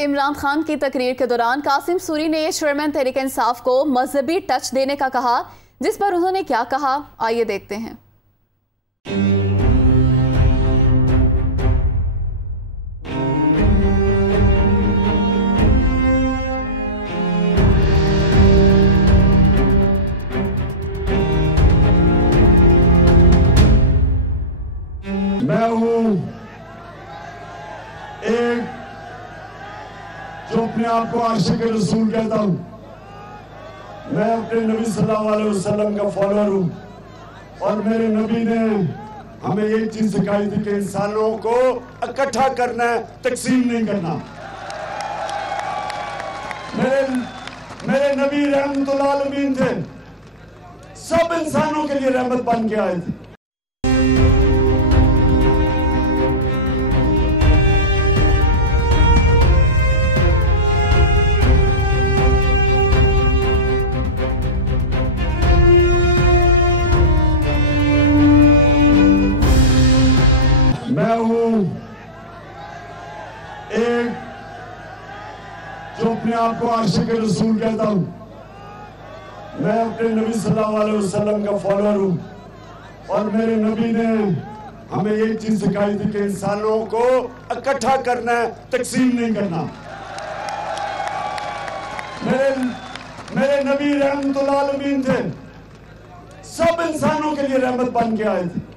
इमरान खान की तकरीर के दौरान कासिम सूरी ने चेयरमैन तहरीक इंसाफ को मजहबी टच देने का कहा, जिस पर उन्होंने क्या कहा आइए देखते हैं। मैं हूं एक जो अपने आप को आशिक रसूल कहता हूं। मैं अपने नबी सल्लल्लाहु अलैहि वसल्लम का फॉलोअर हूं और मेरे नबी ने हमें एक चीज सिखाई थी कि इंसानों को इकट्ठा करना है, तकसीम नहीं करना। मेरे नबी रहमतुल आलमीन थे, सब इंसानों के लिए रहमत बन के आए थे। मैं हूं एक जो अपने आप को आशिक रसूल कहता हूं। मैं अपने नबी सल्लल्लाहु अलैहि वसल्लम का फॉलोअर हूं और मेरे नबी ने हमें एक चीज सिखाई थी कि इंसानों को इकट्ठा करना है, तकसीम नहीं करना। मेरे नबी रहमतुल आलमीन थे, सब इंसानों के लिए रहमत बन के आए थे।